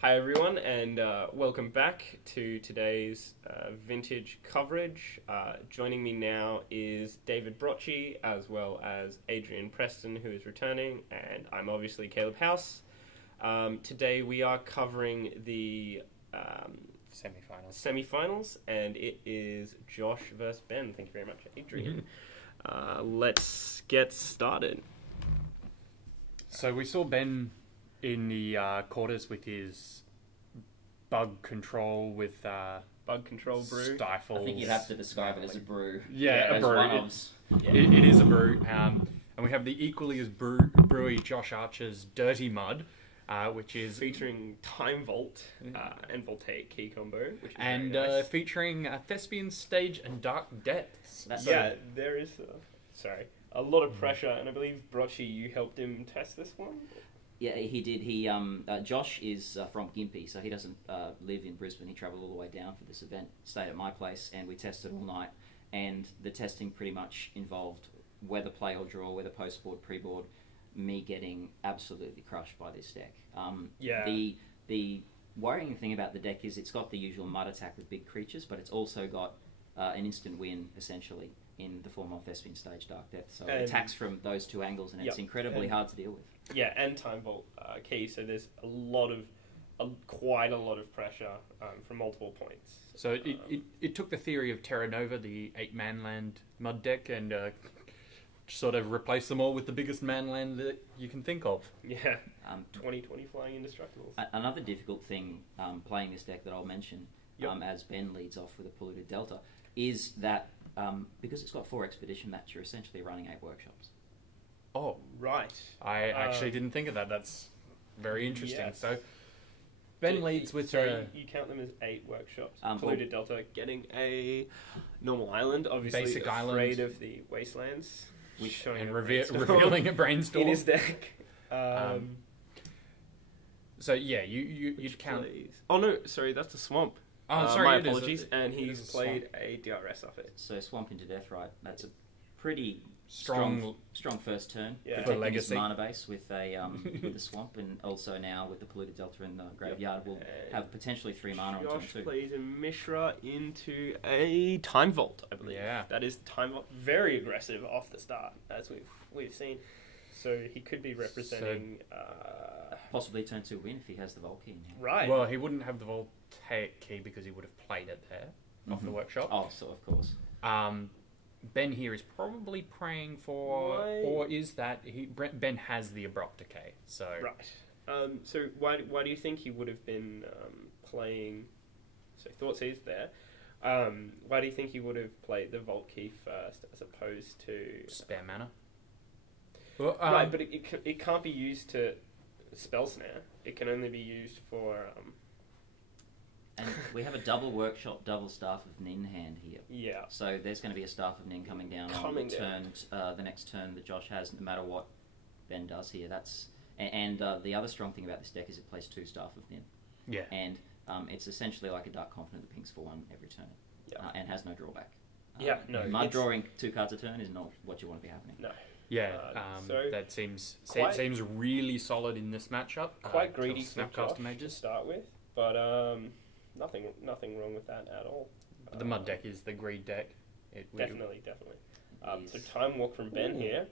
Hi everyone, and welcome back to today's vintage coverage. Joining me now is David Brotchie, as well as Adrian Preston, who is returning, and I'm obviously Caleb House. Today we are covering the semi-finals, and it is Josh versus Ben. Thank you very much, Adrian. Let's get started. So we saw Ben in the quarters with his bug control with Bug control brew. stifles. I think you'd have to describe it as a brew. Yeah, a As brew. one of- It is a brew. And we have the equally as brewy Josh Archer's Dirty Mud, which is Featuring Time Vault and Voltaic key combo. Which is and very nice. featuring Thespian Stage and Dark Depths. There is a lot of pressure, and I believe Brotchie, you helped him test this one. Yeah, he did. Josh is from Gympie, so he doesn't live in Brisbane. He travelled all the way down for this event, stayed at my place, and we tested all night. And the testing pretty much involved whether play or draw, whether post-board, pre-board, me getting absolutely crushed by this deck. The worrying thing about the deck is it's got the usual mud attack with big creatures, but it's also got an instant win, essentially, in the form of Thespian Stage Dark Depth. So it attacks from those two angles, and it's incredibly hard to deal with. Yeah, and Time Vault key, so there's quite a lot of pressure from multiple points. So it took the theory of Terra Nova, the 8-man land mud deck, and sort of replaced them all with the biggest man land that you can think of. Yeah, 20 flying indestructibles. Another difficult thing playing this deck that I'll mention as Ben leads off with a polluted delta is that because it's got 4 expedition mats, you're essentially running 8 workshops. Oh, right. I actually didn't think of that. That's very interesting. Yes. So Ben leads with... you count them as 8 workshops. Polluted Delta getting a normal island, obviously Basic afraid island. of the wastelands. and revealing a brainstorm. In his deck. So yeah, you'd count... Oh no, sorry, that's the swamp. Oh, sorry, my it is apologies. And it he's is a played a DRS off it. So Swamp into Death, right? That's a pretty Strong first turn. Yeah. Protecting For legacy. his mana base with a with the Swamp, and also now with the polluted delta in the graveyard, will have potentially 3 mana on turn Josh 2. plays a Mishra into a Time Vault, I believe. Yeah. That is Time Vault. Very aggressive off the start, as we've seen. So he could be representing... Possibly turn 2 win if he has the Volkey in hand. right. Well, he wouldn't have the Voltaic key because he would have played it there off the workshop. Oh, so of course. Ben here is probably praying for... Why? Or is that... Ben has the Abrupt Decay, so... Right. So why do you think he would have been playing... So Thoughts is there. Why do you think he would have played the Vault Key first as opposed to... Spare mana. Well, right, but it can't be used to spell snare. It can only be used for... And we have a double workshop, double Staff of Nin hand here. Yeah. So there's going to be a Staff of Nin coming down on the turn, the next turn that Josh has, no matter what Ben does here. And the other strong thing about this deck is it plays 2 Staff of Nin. Yeah. And it's essentially like a Dark Confidant that pings for 1 every turn, and has no drawback. Mud drawing 2 cards a turn is not what you want to be happening. No. Yeah, so that seems really solid in this matchup. Quite greedy for Snapcaster Josh Mages. to start with, but nothing wrong with that at all. The Mud deck is the greed deck. Definitely. So Time Walk from Ben here,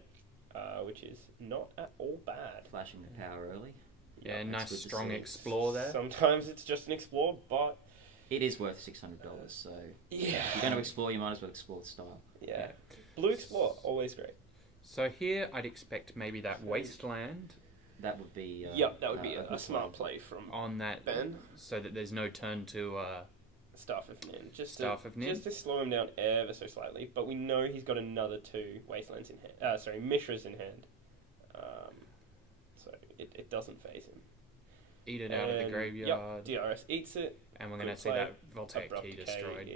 which is not at all bad. Flashing the power early. Yeah, nice strong explore there. Sometimes it's just an explore, but... It is worth $600, so... Yeah. If you're going to explore, you might as well explore the style. Yeah. Blue explore, always great. So here, I'd expect maybe that Wasteland. That would be... that would be a smart play from on that Ben. So that there's no turn to... Staff of Nin. Just to slow him down ever so slightly, but we know he's got another 2 Wastelands in hand. Mishras in hand. So it doesn't phase him. Eat it out of the graveyard. Yep, DRS eats it. And we're going to see that Voltaic key destroyed.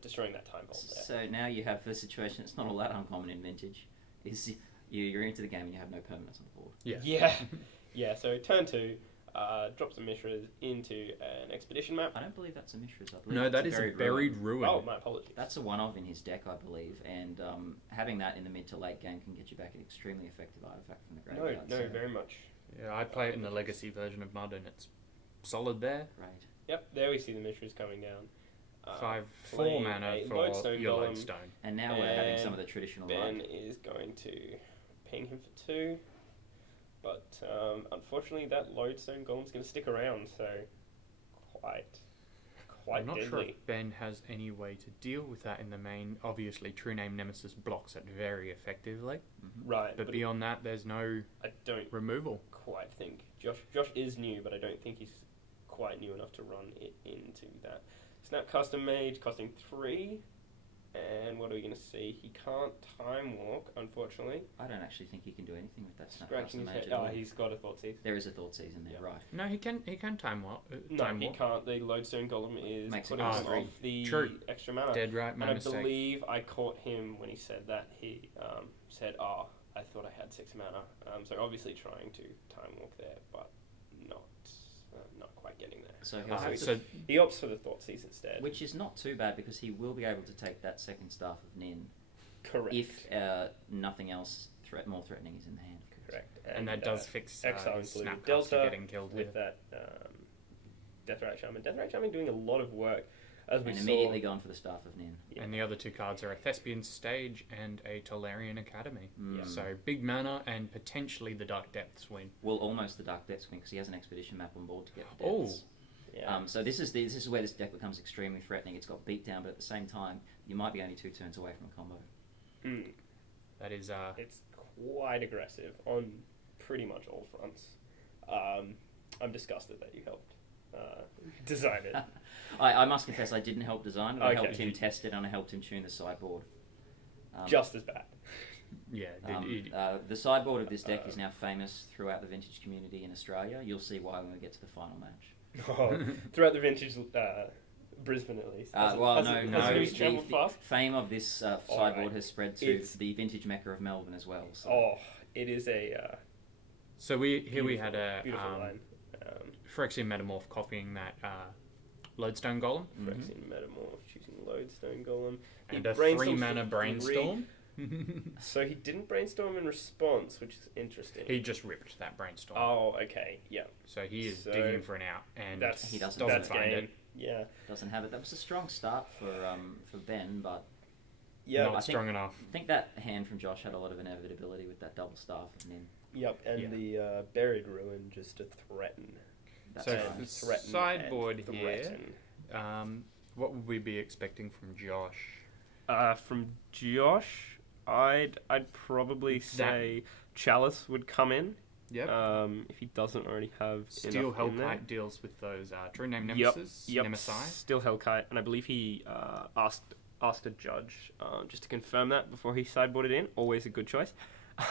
Destroying that Time Vault there. So now you have the situation, it's not all that uncommon in Vintage, is you're into the game and you have no permanents on the board. Yeah, so turn 2, drops the Mishras into an Expedition map. I don't believe that's a Mishras, I believe No, that is a Buried Ruin. Oh, my apologies. That's a one-of in his deck, I believe, and having that in the mid to late game can get you back an extremely effective artifact from the graveyard. No, very much. Yeah, I play it in the Legacy version of Mud, and it's solid there. Great. Yep, there we see the Mishras coming down. 5/4 playing mana a for Lodestone your Golem. Lodestone. And now we're having some of the traditional Ben light. is going to ping him for 2. But unfortunately, that Lodestone Golem's going to stick around, so quite I'm not deadly. sure if Ben has any way to deal with that in the main. Obviously, True Name Nemesis blocks it very effectively. Right, But beyond that, there's no I don't removal. quite think Josh is new, but I don't think he's quite new enough to run it into that. Snap Custom Mage costing 3, and what are we going to see? He can't Time Walk, unfortunately. I don't actually think he can do anything with that snap Scratching custom his mage head. at all. He's got a Thought Seize. There is a thought season there, Yeah. right? No, he can time walk. No, Time he walk. can't. The Lodestone Golem is Makes putting it him three. off the True. extra mana. Dead right, And my I mistake. believe I caught him when he said that. He said, I thought I had 6 mana. So obviously trying to Time Walk there, but not quite getting there. So he'll So have he- to, He opts for the Thought Seize instead. which is not too bad because he will be able to take that second staff of Nin Correct. if nothing else more threatening is in the hand. Correct. And that does fix Exile his and Blue Snapcaster Delta getting killed with here. that Deathrite Shaman. Deathrite Shaman doing a lot of work, as we And saw. immediately gone for the staff of Nin. Yeah. And the other 2 cards are a Thespian Stage and a Tolarian Academy. Mm. So big mana and potentially the Dark Depths win. Well, almost the Dark Depths win because he has an expedition map on board to get the Oh. depths. Yeah. So this is where this deck becomes extremely threatening. It's got beat down, but at the same time, you might be only 2 turns away from a combo. Mm. That is It's quite aggressive on pretty much all fronts. I'm disgusted that you helped design it. I must confess I didn't help design it. I Okay. helped him test it and I helped him tune the sideboard. Just as bad. The sideboard of this deck is now famous throughout the vintage community in Australia. You'll see why when we get to the final match. Throughout the vintage Brisbane, at least. Has the news travelled fast? Fame of this sideboard Alright. has spread to It's- the vintage mecca of Melbourne as well. So. Oh, it is a So we had a beautiful line. Phyrexian Metamorph copying that Lodestone Golem Phyrexian Metamorph, choosing Lodestone Golem. He and a brainstormed 3 for mana 3. Brainstorm. So he didn't brainstorm in response, which is interesting. He just ripped that Brainstorm. Oh, okay, yeah. So he is So digging for an out and He doesn't find game. it. Yeah. Doesn't have it. That was a strong start for Ben, but Yeah. Not I think- strong enough. I think that hand from Josh had a lot of inevitability with that double staff and then Yep, and Yeah. the Buried Ruin just to threaten. that's So fine. the Threaten sideboard and here, threaten. what would we be expecting from Josh? From Josh, I'd probably say Chalice would come in. Yep. If he doesn't already have Steel enough in there. Hellkite deals with those True Name Yep, Nemesis, Yep, Nemesi. Steel Hellkite, and I believe he asked a judge just to confirm that before he sideboarded in. Always a good choice.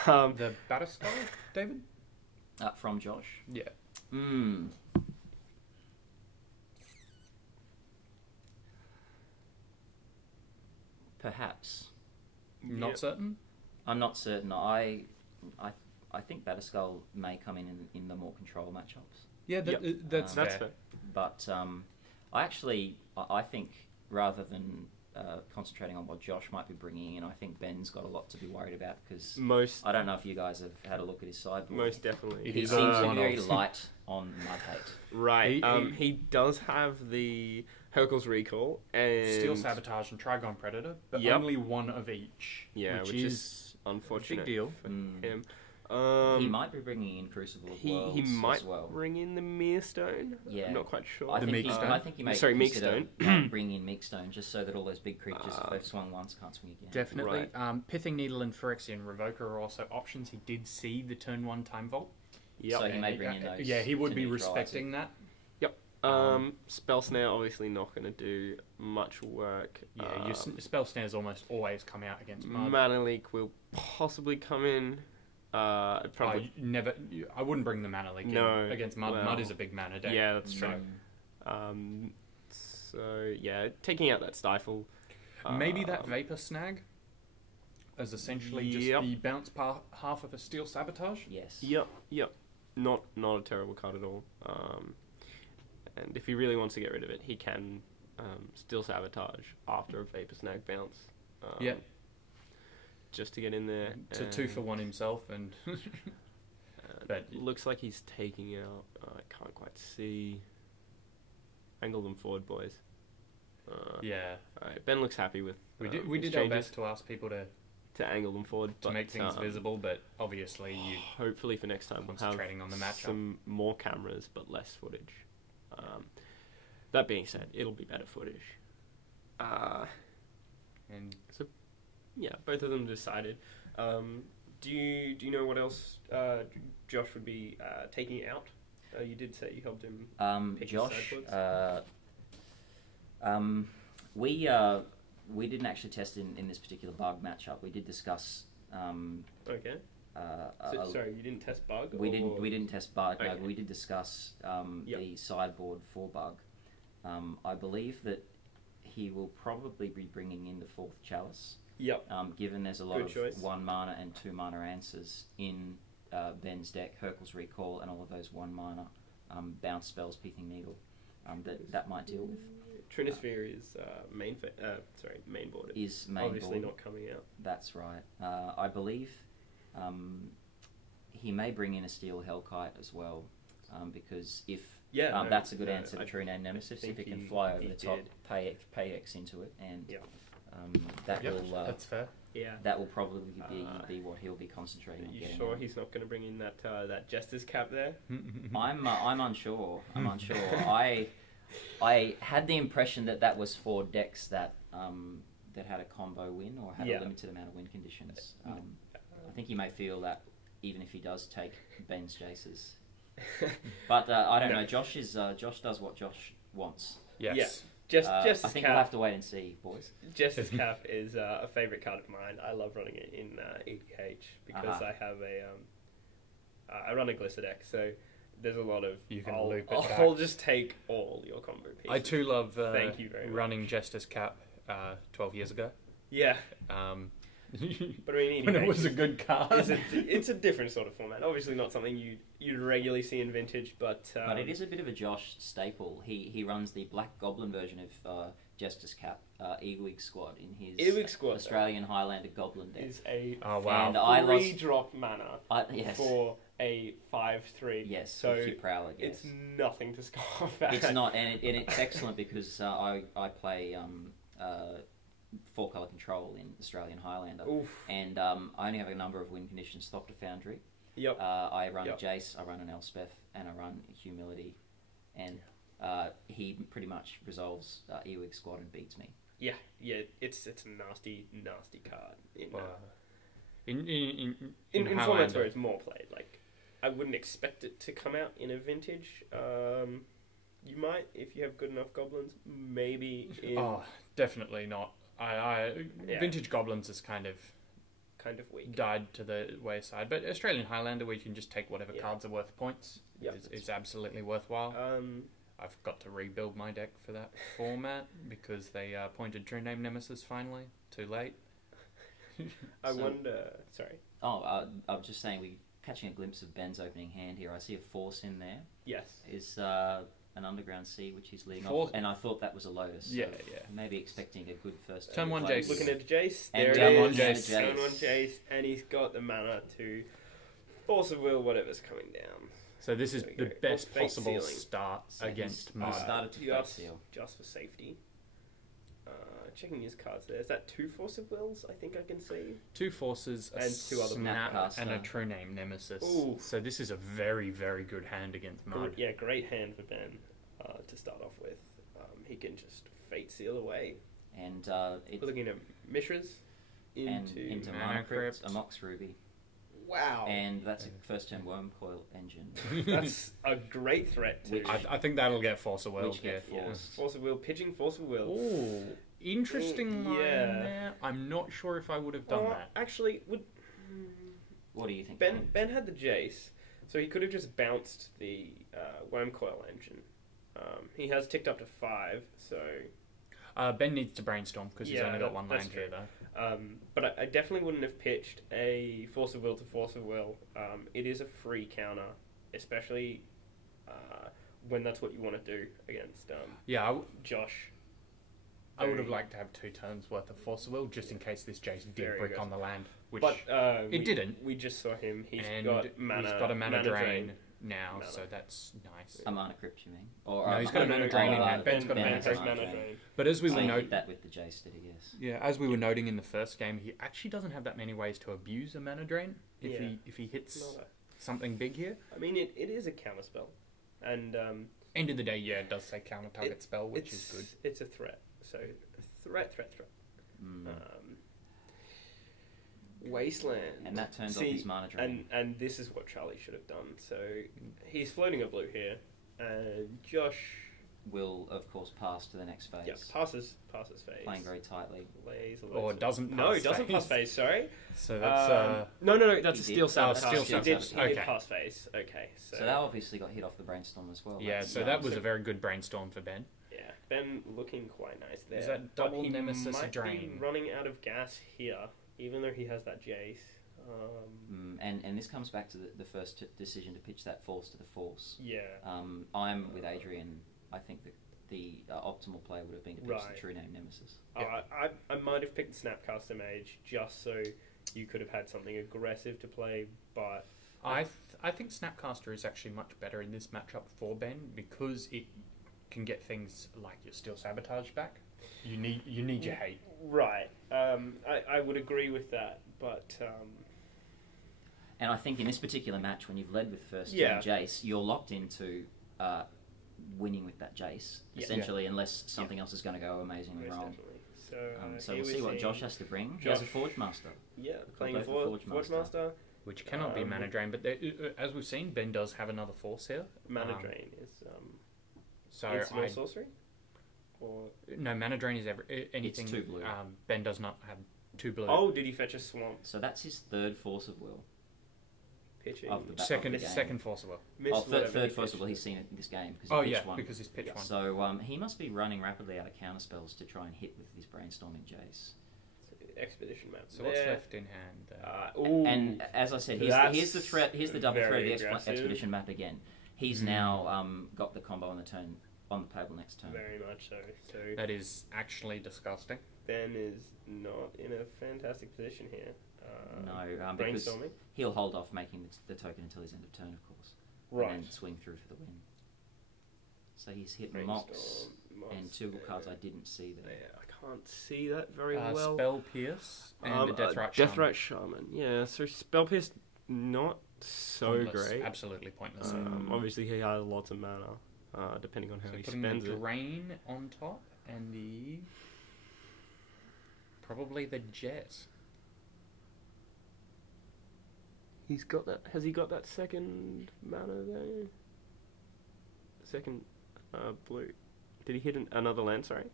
The Batterskull, David? From Josh. Yeah. Perhaps. Not Yep. certain? I'm not certain. I think Batterskull may come in the more control matchups. Yeah, that's That's fair. fair. But I think rather than concentrating on what Josh might be bringing in, I think Ben's got a lot to be worried about because Most I don't know if you guys have had a look at his sideboard. Most definitely. It He is seems to one be very of- light on mud hate. Right. He- He does have the Hercules Recall and Steel Sabotage and Trigon Predator, but Yep. only one of each. Yeah, which which is unfortunate. big deal. for Mm. him. He might be bringing in Crucible of He Worlds might as well. bring in the Mirstone. Yeah. I'm not quite sure. I The think, Meekstone? I think he may Sorry, consider Meekstone. bringing in Meekstone just so that all those big creatures, if they've swung once, can't swing again. Definitely. Right. Pithing Needle and Phyrexian Revoker are also options. He did see the turn 1 Time Vault. Yep. So he may bring in those. Yeah, he would to be neutralise respecting it. that. Spell Snare obviously not going to do much work. Yeah, your spell snares almost always come out against Mud. Mana Leak will possibly come in. Probably. I wouldn't bring the Mana Leak No, in against Mud. well, Mud is a big mana deck. Yeah, that's true. Mm. So yeah, taking out that Stifle. Maybe that Vapor Snag as essentially just Yep. the bounce half of a Steel Sabotage. Yes. Yep. Not a terrible card at all. And if he really wants to get rid of it, he can Steel Sabotage after a Vapor Snag bounce. Yeah. Just to get in there. It's a 2-for-1 himself, and But it looks like he's taking out. I can't quite see. Angle them forward, boys. Yeah. All right. Ben looks happy with. We did his our changes best to ask people to angle them forward, but make things visible, but obviously you hopefully for next time we'll have concentrating on the matchup. some more cameras but less footage. That being said, it'll be better footage. and So yeah, both of them decided. Do you know what else Josh would be taking out? You did say you helped him pick his Josh, sideboards. we didn't actually test in this particular bug matchup. We did discuss. Okay. Sorry, you didn't test bug. We didn't test bug. Okay. No, we did discuss the sideboard for bug. I believe that he will probably be bringing in the fourth chalice. Yep. Given there's a lot Good of choice. 1 mana and 2 mana answers in Ben's deck, Hercule's Recall, and all of those 1 mana bounce spells, Pithing Needle, that might deal with. Trinisphere is main board. Is main obviously board. not coming out. That's right. I believe he may bring in a Steel Hellkite as well, because if that's a good answer to True Name Nemesis. If it can fly over the top, pay X into it, and that will that's fair. Yeah. That will probably be what he'll be concentrating on. Are you getting sure on. he's not going to bring in that Jester's cap there? I'm unsure. I'm unsure. I had the impression that was for decks that had a combo win or had a limited amount of win conditions. I think he may feel that even if he does take Ben's Jaces, but I don't know. Josh does what Josh wants. Yes. Jester's I think cap, we'll have to wait and see, boys. Jester's cap is a favourite card of mine. I love running it in EDH because I have I run a Glisser deck, so there's a lot of You can loop it back. I'll just take all your combo pieces. I too love Thank you very running much. Jester's Cap 12 years ago. Yeah, But but I mean, when EDH it was a good card. it's a different sort of format. Obviously, not something you'd regularly see in Vintage, but But it is a bit of a Josh staple. He runs the Black Goblin version of Jester's Cap, Eagwig Squad, in his Eagwig Squad Australian Highlander Goblin deck. is a wow. And I lost 3-drop mana yes. for a 5/3. Yes, so with your Prowler, yes. it's nothing to scoff at. It's not, and it's excellent because I play 4-color control in Australian Highlander, Oof. and I only have a number of win conditions: Thopter Foundry. Yep. I run Yep. a Jace, I run an Elspeth, and I run Humility, and he pretty much resolves Earwig Squad and beats me. Yeah. It's a nasty card in In formats Highlander. where it's more played. Like, I wouldn't expect it to come out in a Vintage. You might if you have good enough goblins. Maybe in Oh, definitely not. Vintage Goblins is kind of weak. died to the wayside, but Australian Highlander, where you can just take whatever Yeah. cards are worth points, Yeah. is absolutely worthwhile. I've got to rebuild my deck for that format because they pointed True Name Nemesis finally. Too late. I So- wonder. Sorry. Oh, I was just saying, we catching a glimpse of Ben's opening hand here. I see a Force in there. Yes. Is an Underground Sea, which he's leading Force- off, and I thought that was a Lotus. So Yeah. maybe expecting a good first Turn one place. Jace. Looking at Jace. And There turn it one is. Jace. Turn one Jace, and he's got the mana to Force of Will, whatever's coming down. So this is There we the go. best Fate possible Sealing. start So against he Mud. started to Fate Just, Seal. just for safety. Checking his cards there. Is that 2 Force of Wills? I think I can see. 2 Forces, a And 2 other Snap, Snapcaster. and a True Name Nemesis. Ooh. So this is a very, very good hand against Mud. Yeah, great hand for Ben to start off with. He can just Fate Seal away. And We're looking at Mishras into Mana Mana Crypt, Crypt. a Mox Ruby, Wow. and that's a first turn Worm Coil Engine, That's a great threat to I think that'll get Force of Will. which get Yeah. forced. Force of Will, pitching Force of Will. Ooh, interesting line Yeah. there. I'm not sure if I would have done that. Actually, What do you think? Ben had the Jace, so he could have just bounced the Worm Coil Engine. He has ticked up to 5, so Ben needs to brainstorm because he's Yeah, only got one that's land here, true. though. but I definitely wouldn't have pitched a Force of Will to Force of Will. It is a free counter, especially when that's what you want to do against Yeah, Josh. I would have Very- liked to have 2 turns worth of Force of Will just in case this Jace did Very brick good. on the land, which But it didn't. We just saw him. He's and got mana. he's got a mana drain. now, Mana. so that's nice. A mana crypt, you mean? Or No, he's got a mana drain in hand. Ben's got a mana has drain. mana drain. But as we So were you hit noting, that with the Jace, did he? Yes. yeah, as we were noting in the first game, he actually doesn't have that many ways to abuse a mana drain if Yeah. he hits No. something big here. I mean, it is a counter spell, and End of the day, yeah, it does say counter target spell, which is good. It's a threat. So threat. Mm. Wasteland. And that turns off his mana drain. And this is what Charlie should have done. So he's floating a blue here, and Josh Will, of course, pass to the next phase. passes phase. Playing very tightly. Or doesn't pass No, it doesn't phase. pass phase. Sorry. So that's No. That's He a did. steel Oh, sabotage. steel He did sabotage. Okay. pass phase. Okay. So that obviously got hit off the brainstorm as well. yeah. That's So that was a very good brainstorm for Ben. Yeah, Ben looking quite nice there. Is that But double he nemesis might drain? be running out of gas here, even though he has that Jace. And this comes back to the first decision to pitch that force to the force. Yeah. I'm with Adrian. I think that the optimal play would have been to pitch Right. the true name Nemesis. I might have picked Snapcaster Mage just so you could have had something aggressive to play, but I think Snapcaster is actually much better in this matchup for Ben because it can get things like your Steel Sabotage back. You need your hate. right. I would agree with that, but And I think in this particular match, when you've led with first Yeah. turn Jace, you're locked into winning with that Jace, Yeah. essentially, unless something else is going to go amazingly most wrong. definitely. So here we'll we're see what seeing Josh has to bring. He has a Josh. Forge Master. Yeah, playing a both the Forge Forge Master. Which cannot be mana drain, but as we've seen, Ben does have another force here. Mana Drain is So instant or sorcery? Or no, mana drain is anything. It's 2 blue. Ben does not have 2 blue. oh, did he fetch a Swamp? So that's his third Force of Will. Pitching. Of the back. second force of will. Missed whatever Third he Force of Will pitched. he's seen it in this game. Because Oh he yeah, pitched one. because he's pitched one. So he must be running rapidly out of counter spells to try and hit with his brainstorming Jace. Expedition map. So what's left in hand there? And as I said, here's the threat. Here's the double threat of the expedition map again. He's now got the combo on the table next turn. Very much so. So That is actually disgusting. Ben is not in a fantastic position here. No, because Brainstorming. he'll hold off making the token until his end of turn, of course, Right. and then swing through for the win. So he's hit Brainstorm, Mox and 2 cards I didn't see there. Yeah, I can't see that very well. Spell Pierce and a Deathrite Shaman. Deathrite Shaman. Yeah, so Spell Pierce not so Pointless. great. Absolutely pointless. Obviously, he has lots of mana, depending on how So he putting spends the it. drain on top and probably the jet. He's got that. Has he got that second mana there? Second blue. Did he hit another land? Sorry.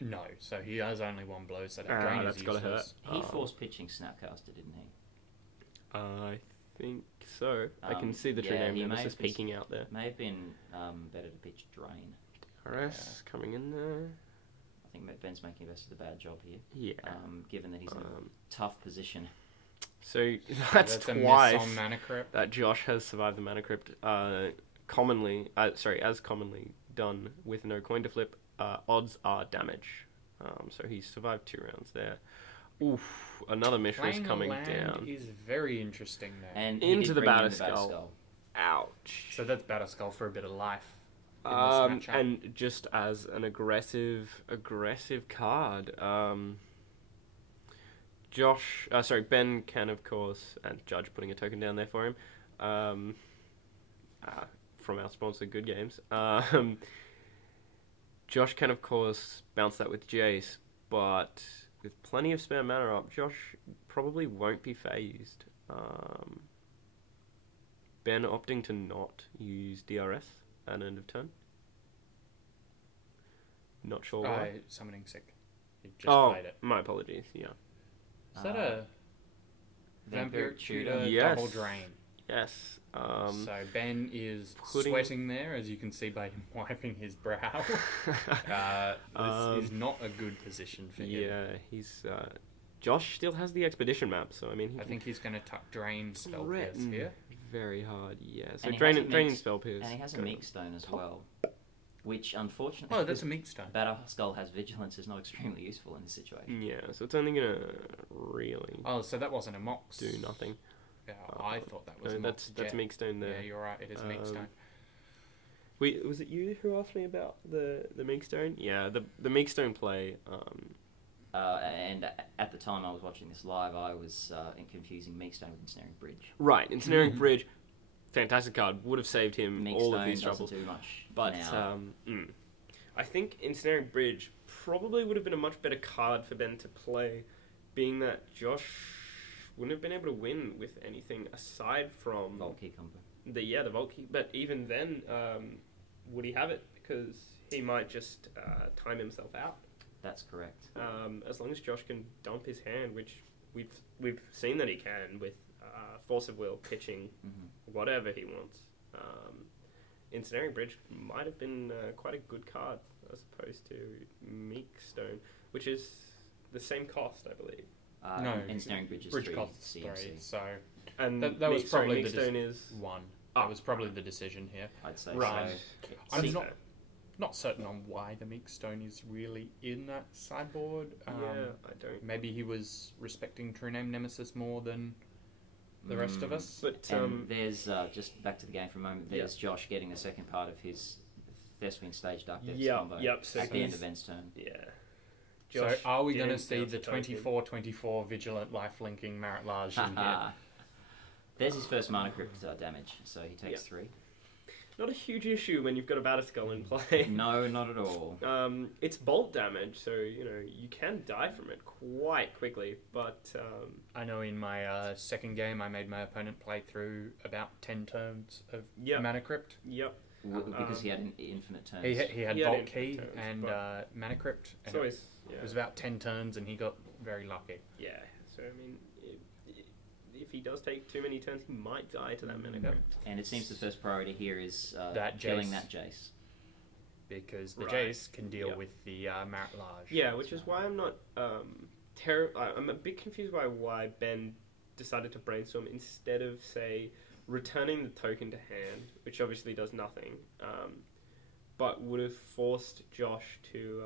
No, so he has only one blow, so that drain that's is gotta useless. He forced pitching Snapcaster, didn't he? I think so. I can see the true yeah, name he may Nemesis have been- peeking out there. May have been better to pitch Drain. RS coming in there. I think Ben's making the best of the bad job here, Yeah. given that he's in a tough position. So So that's a miss twice on Mana Crypt. that Josh has survived the Mana Crypt. As commonly done with no coin to flip, odds are damage. So he's survived 2 rounds there. Oof, another Mishra's Playing coming a land down. is very interesting there. And he Into did the bring in Batter Skull. Ouch. So that's Batterskull for a bit of life in this matchup. And just as an aggressive card, Ben can, of course, and Judge putting a token down there for him, from our sponsor, Good Games. Josh can, of course, bounce that with Jace, but with plenty of spare mana up, Josh probably won't be phased. Ben opting to not use DRS at end of turn. Not sure why. Summoning Sick. You just played it. My apologies, yeah. Is that a Vampiric Tutor Yes. double drain? Yes. So Ben is putting- sweating there, as you can see by him wiping his brow. This is not a good position for him. Yeah, he's... Josh still has the Expedition map, so I mean... I think he's going to tuck Drain Spell Pierce threaten here. very hard, yeah. So And he draining has a mix- Spell Pierce. And he has a go. Meek Stone as well, which unfortunately, Oh, that's a Meek Stone. Batterskull has Vigilance is not extremely useful in this situation. Yeah, so it's only gonna really Oh, so that wasn't a Mox. do nothing. Yeah, I thought that was No, Mox that's Jet. Meekstone there. Yeah, you're right. It is Meekstone. Wait, was it you who asked me about the Meekstone? Yeah, the Meekstone play. And at the time I was watching this live, I was confusing Meekstone with Ensnaring Bridge. Right, Ensnaring Bridge, fantastic card. Would have saved him Meekstone all of these doesn't troubles. do much But now. I think Ensnaring Bridge probably would have been a much better card for Ben to play, being that Josh wouldn't have been able to win with anything aside from Vault Key combo. the Vault Key. But even then, would he have it? Because he might just time himself out. That's correct. As long as Josh can dump his hand, which we've seen that he can with Force of Will, pitching, whatever he wants. Ensnaring Bridge might have been quite a good card as opposed to Meekstone, which is the same cost, I believe. No, Ensnaring Bridge is Bridge 3 costs CMC. 3, so And that was probably the Meekstone is 1. Ah. That was probably the decision here. I'd say Right. so. I'm It's- not certain on why the Meekstone is really in that sideboard. Yeah, I don't. Maybe he was respecting True Name Nemesis more than the rest of us. But And there's, just back to the game for a moment, there's Josh getting the second part of his Thespian Stage Dark Depths combo so at the end he's- of Ben's turn. yeah. So are we going to didn't see bounce the a token. 24/24 Vigilant Lifelinking Marit Lage in here? There's his first Mana Crypt damage, so he takes 3. Not a huge issue when you've got a Batterskull in play. No, not at all. It's bolt damage, so you can die from it quite quickly. But I know in my second game I made my opponent play through about 10 turns of Yep. Mana Crypt. yep, Because he had an infinite turns. He had He had Vault infinite Key turns, and but Mana Crypt. it's And always it was about 10 turns and he got very lucky. yeah. So I mean, if he does take too many turns, he might die to that mana crypt. And it seems the first priority here is That killing Jace. that Jace. Because the Right. Jace can deal Yep. with the Marit Lage. Yeah, which is why I'm not I'm a bit confused by why Ben decided to brainstorm instead of say returning the token to hand, which obviously does nothing, but would have forced Josh to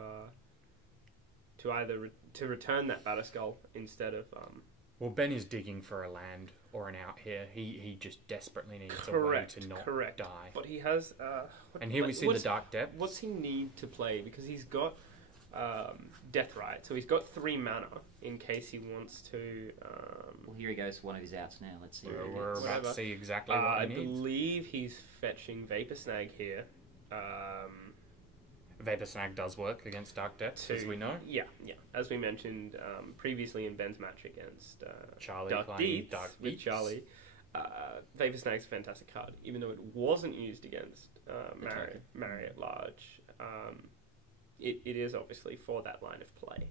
either to return that Batterskull instead of Well, Ben is digging for a land or an out here. He just desperately needs correct, a way to not correct. die. But he has And here we see the Dark Depths. What's he need to play? Because he's got Death Right, so he's got 3 mana in case he wants to. Well, here he goes for one of his outs now. Let's see. what he We're gets. about to Whatever. see exactly what I he needs. believe he's fetching Vapor Snag here. Vapor Snag does work against Dark Depths, as we know. Yeah. As we mentioned previously in Ben's match against Charlie Dark playing Deeds Dark with Deeds. Charlie. Vapor Snag's a fantastic card, even though it wasn't used against Marriott Large. It is obviously for that line of play.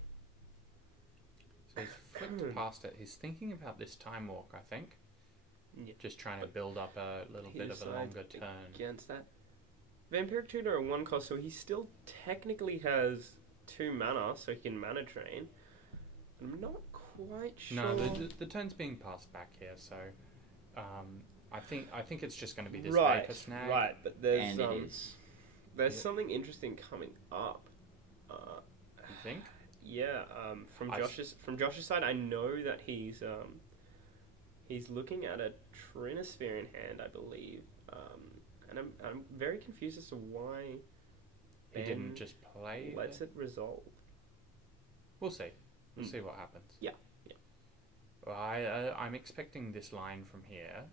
So he's flipped past it. He's thinking about this Time Walk, I think. Yeah. Just trying to build up a little He bit of a decides longer turn. Against that. Vampiric Tutor are 1 cost, so he still technically has 2 mana, so he can mana drain. I'm not quite sure. No, the turn's being passed back here, so I think it's just going to be this right, Vapor Snag. right, but there's And it is. there's Yeah. something interesting coming up. You think? Yeah, from I've- Josh's side, I know that he's looking at a Trinosphere in hand, I believe, and I'm very confused as to why He Ben didn't just play. lets it resolve. We'll see. We'll Mm. see what happens. Yeah. Well, I'm expecting this line from here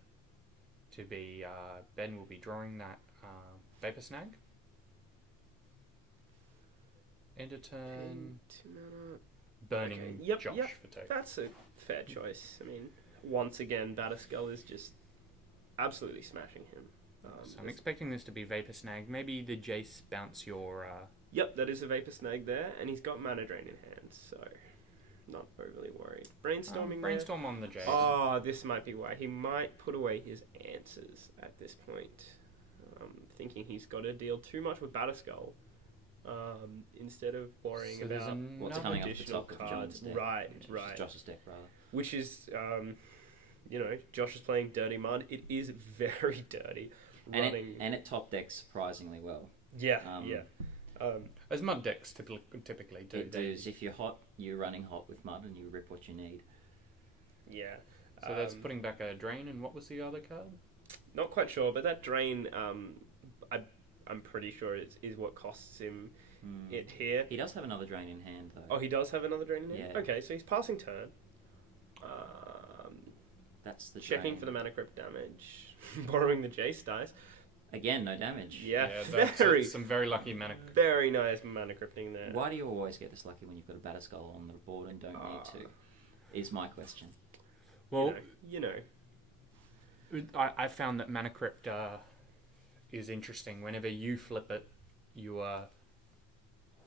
to be Ben will be drawing that Vapor Snag. End of turn. 2 mana. Burning Okay, yep, Josh yep. for token. That's a fair choice. I mean, once again, Batterskull is just absolutely smashing him. So I'm expecting this to be Vapor Snag. Maybe the Jace bounce your. Yep, that is a Vapor Snag there, and he's got Mana Drain in hand, so not overly worried. Brainstorming there. brainstorm on the Jace. Oh, this might be why. He might put away his answers at this point, thinking he's got to deal too much with Batterskull, instead of worrying So there's about What's another coming up at the additional top of cards. John's deck. Right, Which is right. Josh's deck, rather. Which is, Josh is playing Dirty Mud. It is very dirty. And it top decks surprisingly well. Yeah, Um, yeah. As mud decks typically do. It does. If you're hot, you're running hot with mud and you rip what you need. Yeah. So that's putting back a drain, and what was the other card? Not quite sure, but that drain, I'm pretty sure is what costs him it here. He does have another drain in hand, though. Oh, he does have another drain in hand? Yeah. Okay, so he's passing turn. That's the Checking drain. for the mana crypt damage. Borrowing the Jace dice. Again, no damage. Yeah, that's some very lucky mana. Very nice mana crypting there. Why do you always get this lucky when you've got a Batterskull on the board and don't need to? Is my question. Well, you know. I found that Mana Crypt is interesting. Whenever you flip it, you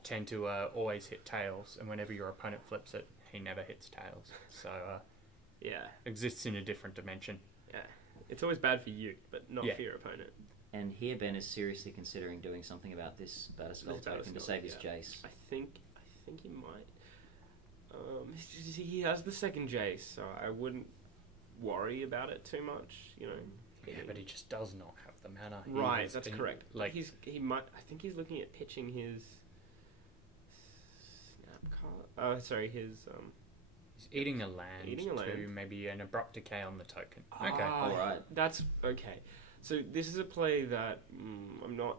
tend to always hit tails, and whenever your opponent flips it, he never hits tails. So, exists in a different dimension. Yeah. It's always bad for you, but not for your opponent. And here Ben is seriously considering doing something about this Batterskull token to save his Jace. I think he might. He has the second Jace, so I wouldn't worry about it too much. You know. Yeah, but he just does not have the mana. Right, that's correct. Like he might. I think he's looking at pitching his snap card. His He's eating a land. To maybe an abrupt decay on the token. Okay, all right. That's okay. So this is a play that I'm not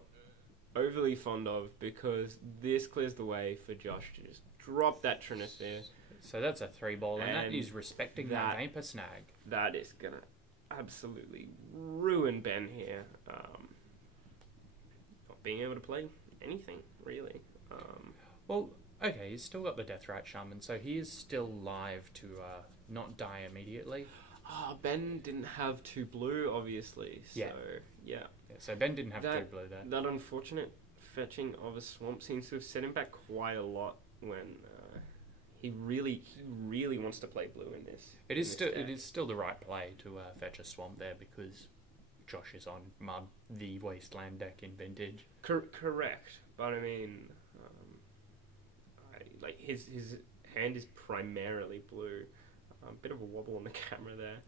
overly fond of because this clears the way for Josh to just drop that Trinisphere. So that's a 3-ball, and that is respecting that Vapor Snag. That is going to absolutely ruin Ben here. Not being able to play anything, really. Well, okay, he's still got the Deathrite Shaman, so he is still live to not die immediately. Ben didn't have 2 blue, obviously. So, yeah. So Ben didn't have 2 blue there. That unfortunate fetching of a swamp seems to have set him back quite a lot when he really wants to play blue in this. It is still the right play to fetch a swamp there because Josh is on Mud, the wasteland deck in Vintage. Correct, but I mean, his hand is primarily blue. Bit of a wobble on the camera there.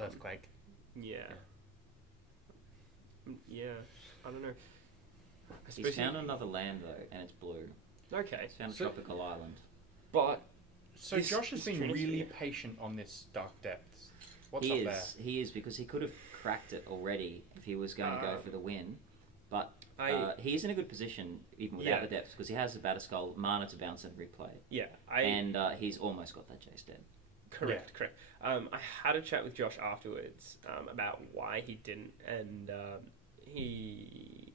Earthquake. Yeah. I don't know. He's found another land though, and it's blue. Okay. He's found a tropical island. But Josh has been really patient on this Dark Depths. What's up there? He is, because he could have cracked it already if he was going to go for the win. But he's in a good position even without the depths because he has a Batterskull, mana to bounce and replay. Yeah. And he's almost got that Jace dead. Correct. I had a chat with Josh afterwards about why he didn't, and he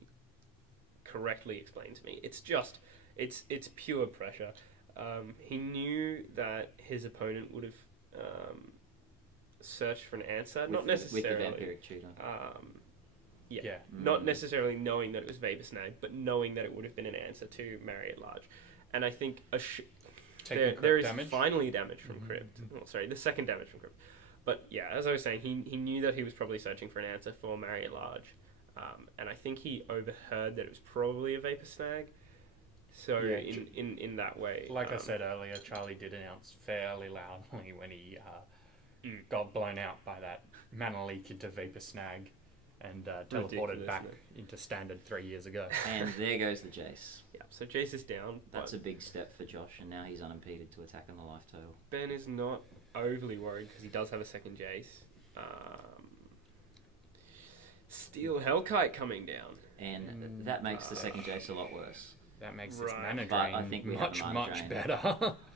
correctly explained to me. It's pure pressure. He knew that his opponent would have searched for an answer, not necessarily with the Vampiric Tutor. Not necessarily knowing that it was Vapor Snag, but knowing that it would have been an answer to Marry at Large. And I think there is finally damage from Crypt. Oh, sorry, the second damage from Crypt. But yeah, as I was saying, he knew that he was probably searching for an answer for Marry at Large. And I think he overheard that it was probably a Vapor Snag. So in that way... Like I said earlier, Charlie did announce fairly loudly when he got blown out by that mana leak into Vapor Snag and teleported back into Standard 3 years ago. And there goes the Jace. Yeah, so Jace is down. That's a big step for Josh, and now he's unimpeded to attack on the life total. Ben is not overly worried because he does have a second Jace. Steel Hellkite coming down. And that makes the second Jace a lot worse. That makes this mana drain I think much better.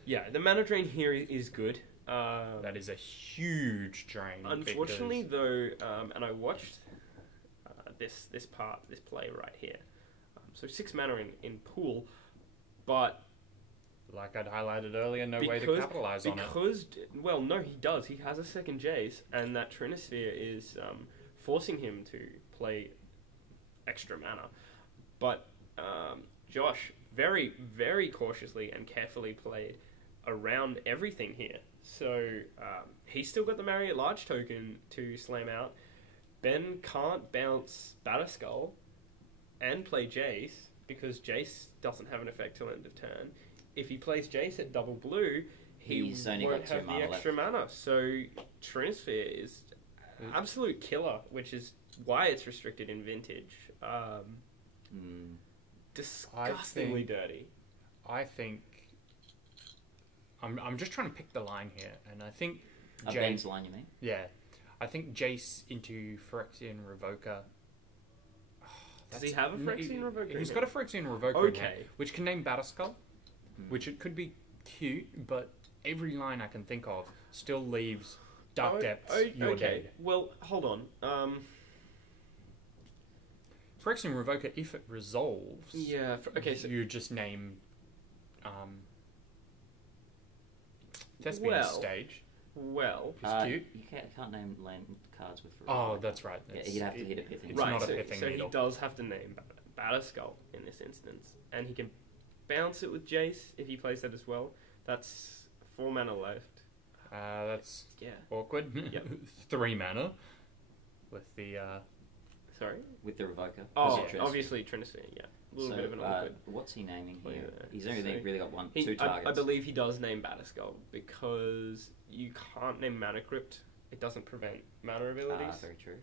Yeah, the mana drain here is good. That is a huge drain. Unfortunately, though, and I watched this play right here. So 6 mana in pool, but like I'd highlighted earlier, no way to capitalize on it. Well, no, he does. He has a second Jace, and that Trinisphere is forcing him to play extra mana. But Josh very, very cautiously and carefully played around everything here. So he's still got the Marry at Large token to slam out. Ben can't bounce Batterskull and play Jace because Jace doesn't have an effect till end of turn. If he plays Jace at double blue, He's only won't got 2 have the mana extra mana. So Trinisphere is absolute killer, which is why it's restricted in Vintage. Disgustingly dirty. I think I'm just trying to pick the line here, and I think Ben's line, you mean? Yeah. I think Jace into Phyrexian Revoker. Does he have a Phyrexian Revoker? He's got a Phyrexian Revoker in Okay. there, which can name Batterskull, which it could be cute, but every line I can think of still leaves Dark Depths, you're dead. Well, hold on. Phyrexian Revoker, if it resolves, Yeah. So you just name Thespian Well, Stage. well, It's cute. You can't name land cards with. Oh, that's right. Yeah, you'd have to hit a pithing. It's right. not a So, pithing so he needle. does have to name Batterskull in this instance, and he can bounce it with Jace if he plays that as well. That's 4 mana left. That's Yeah. awkward. Yep. 3 mana with the. Sorry. With the Revoker. Oh, Trinity. obviously Trinity. Yeah. A little bit of an awkward. What's he naming here? Yeah. He's only So really got two I targets. believe he does name Batterskull because you can't name Mana Crypt. It doesn't prevent mana abilities. Very true.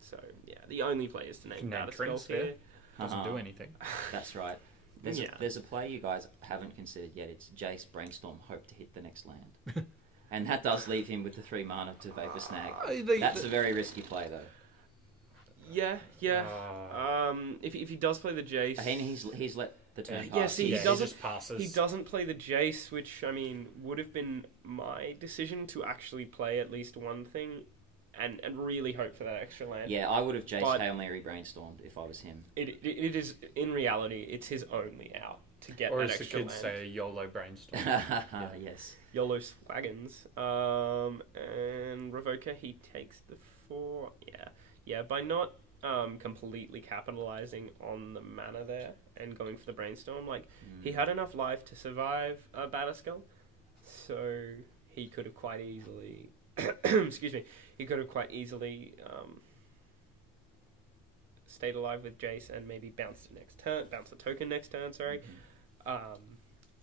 So yeah, the only players to name Name Batterskull Trinity. here. Doesn't do anything. That's right. Yeah. There's a play you guys haven't considered yet. It's Jace Brainstorm, hope to hit the next land. And that does leave him with the 3 mana to Vapor Snag. That's a very risky play, though. Yeah. If he does play the Jace, He's let the turn yeah, pass. see, he Yeah, doesn't. just passes. He doesn't play the Jace, which I mean would have been my decision to actually play at least one thing, and really hope for that extra land. Yeah, I would have Jace But- Hail Mary Brainstormed if I was him. It is in reality, it's his only out to get Or that as the extra kids land. say, YOLO brainstorm. Yes. YOLO Swaggins. And Revoker, he takes the 4. Yeah. By not completely capitalizing on the mana there and going for the brainstorm, he had enough life to survive Batterskull, so he could have quite easily. Excuse me. He could have quite easily stayed alive with Jace and maybe bounce the token next turn. Sorry.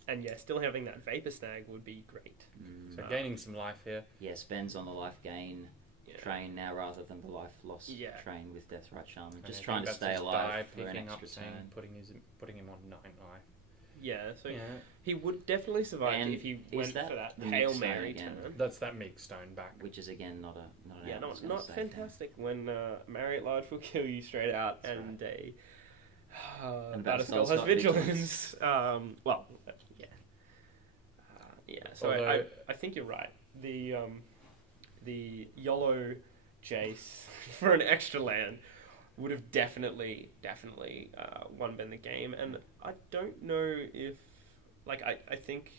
And yeah, still having that Vapor Snag would be great. So gaining some life here. Yeah, spends on the life gain train now rather than the life loss train with Deathrite Shaman. And Just I trying think to that's stay his alive die, for an picking extra up, saying, turn. putting him on 9 life. Yeah, so Yeah. he would definitely survive And if he is went that for that the Hail mixed Mary again? turn. That's that Meek Stone back. Which is again not an Yeah, out I was gonna not say. fantastic when Marry at Large will kill you straight out That's and And Batterskull Batterskull's has got vigilance. So Although- I think you're right. The YOLO Jace for an extra land would have definitely won Ben the game, and I don't know if I think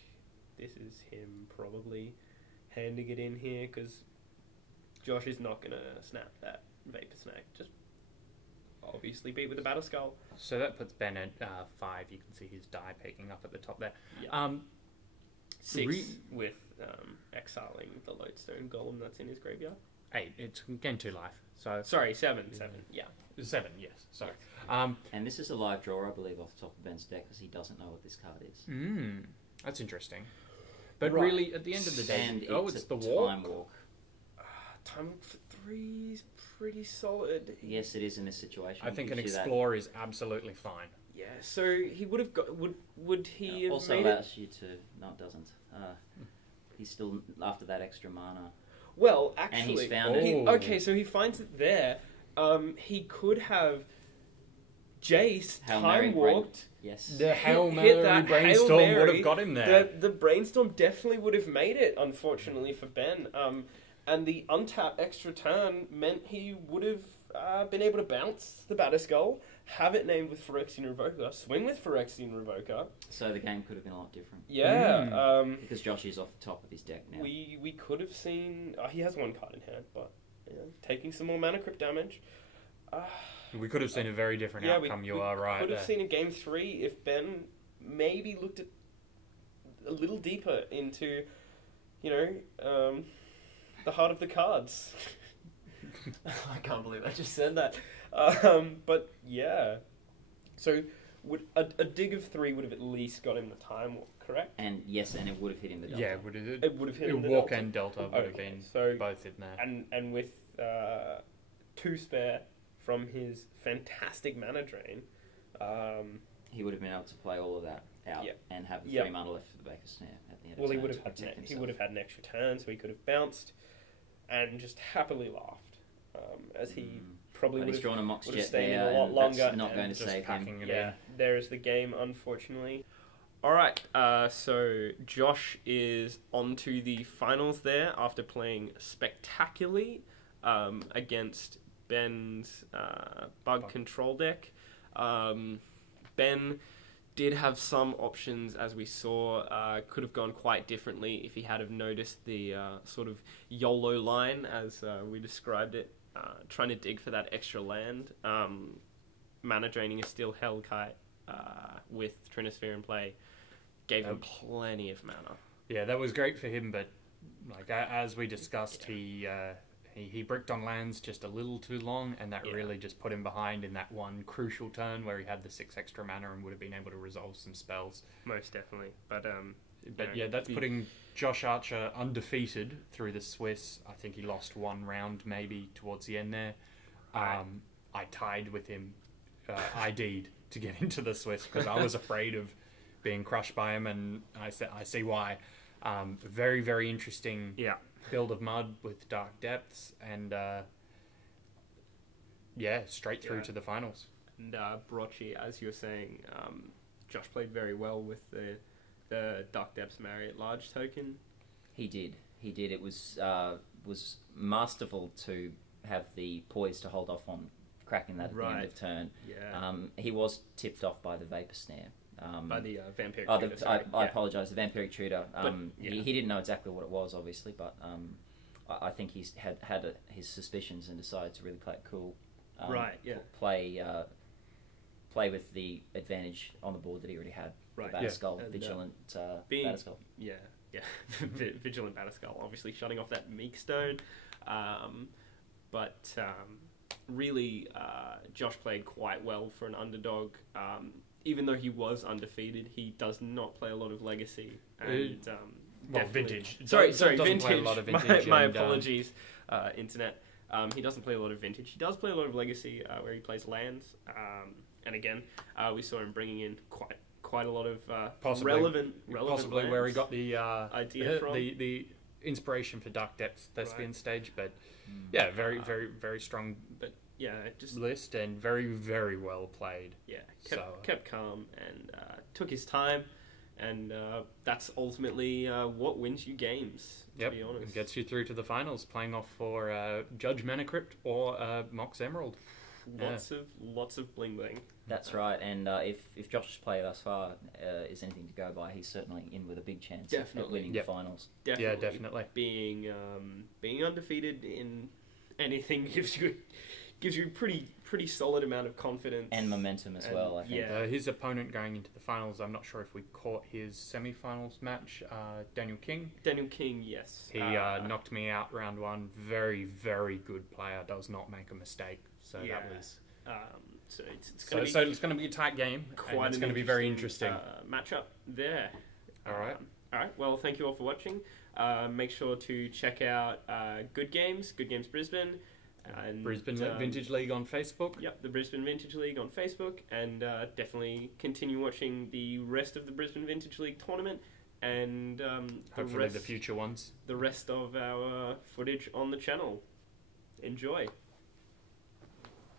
this is him probably handing it in here because Josh is not gonna snap that Vapor Snag. Just obviously beat with the Batterskull. So that puts Ben at 5. You can see his die peeking up at the top there. Yeah. 6 with exiling the Lodestone Golem that's in his graveyard. 8. It's gain 2 life. So Sorry, 7. Yeah. 7. Yes. Sorry. And this is a live draw, I believe, off the top of Ben's deck because he doesn't know what this card is. That's interesting. But Right. really, at the end of the day, And it's a the walk. time walk. Time for 3 is pretty solid. Yes, it is in this situation. I think It an gives you that. Explorer is absolutely fine. Yeah, so he would have got. Would he have Also made it? allows you to. No, it doesn't. He's still after that extra mana. Well, And actually, he's found it. Okay, so he finds it there. He could have Jace Hail Mary time walked. Yes. The Hail hit Mary that brainstorm Hail would Mary. have got him there. The brainstorm definitely would have made it, unfortunately for Ben. And the untap extra turn meant he would have been able to bounce the Batterskull, have it named with Phyrexian Revoker, swing with Phyrexian Revoker. So the game could have been a lot different. Yeah. Because Josh is off the top of his deck now. We could have seen. He has 1 card in hand, but taking some more mana crypt damage. We could have seen a very different outcome. You are right. Could have there. seen a game 3 if Ben maybe looked at a little deeper into, the heart of the cards. I can't believe I just said that. But yeah, so would a dig of 3 would have at least got him the time walk, correct? And yes, and it would have hit him the delta. Yeah, It would have hit him the walk delta. and delta would have been both in there. And with 2 spare from his fantastic mana drain, he would have been able to play all of that out Yep. and have the Yep. 3 mana left for the Baker Snare at the end. Well, of he turn would to have had protect he himself. would have had an extra turn, so he could have bounced and just happily laughed, as he probably But would he's have drawn a Mox would have Jet stayed in there, a lot and longer. that's not and going to just save packing him. it Yeah, in. there's the game, unfortunately. All right, so Josh is on to the finals there after playing spectacularly against Ben's bug control deck. Ben did have some options, as we saw. Could have gone quite differently if he had have noticed the sort of YOLO line, as we described it, trying to dig for that extra land. Mana draining a Steel Hellkite with Trinisphere in play gave him plenty of mana. Yeah, that was great for him, but like as we discussed, he bricked on lands just a little too long, and that really just put him behind in that one crucial turn where he had the 6 extra mana and would have been able to resolve some spells. Most definitely, but that's putting Josh Archer undefeated through the Swiss. I think he lost one round maybe towards the end there. I tied with him, ID'd to get into the Swiss because I was afraid of being crushed by him, and I see why. Very, very interesting build of Mud with Dark Depths, and straight through to the finals. And Brotchie, as you were saying, Josh played very well with the Dark Depths Marriott Large token. He did. It was masterful to have the poise to hold off on cracking that at the end of turn. Yeah. He was tipped off by the Vapor Snare. By the Vampiric Tutor. I apologise, the Vampiric Tutor. He He didn't know exactly what it was, obviously, but I think he's had his suspicions and decided to really play it cool. Play with the advantage on the board that he already had. Right. Batterskull, And, Vigilant Batterskull. Yeah. Vigilant Batterskull, obviously shutting off that Meek Stone. But really, Josh played quite well for an underdog. Even though he was undefeated, he does not play a lot of Legacy. And, Vintage. Sorry, Doesn't Vintage. play a lot of Vintage. My apologies, Internet. He doesn't play a lot of Vintage. He does play a lot of Legacy, where he plays lands. And again, we saw him bringing in quite a lot of relevant possibly lands. Where he got the idea from the inspiration for Dark Depths Thespian stage, but very, very, very strong. But just list and very, very well played. Yeah, kept calm and took his time, and that's ultimately what wins you games. To be honest, and gets you through to the finals, playing off for Judge Manacrypt or Mox Emerald. Lots of bling bling. That's right, and if Josh's play thus far is anything to go by, he's certainly in with a big chance at winning the finals. Definitely. Being undefeated in anything gives you pretty solid amount of confidence and momentum as well. I think. His opponent going into the finals, I'm not sure if we caught his semi-finals match. Daniel King. Yes. He knocked me out round 1. Very, very good player. Does not make a mistake. So that was. So it's going to be a tight game. Quite. It's going to be very interesting matchup there. All right. Well, thank you all for watching. Make sure to check out Good Games Brisbane. And Brisbane Vintage League on Facebook. Yep, the Brisbane Vintage League on Facebook, and definitely continue watching the rest of the Brisbane Vintage League tournament, and hopefully the future ones. The rest of our footage on the channel. Enjoy.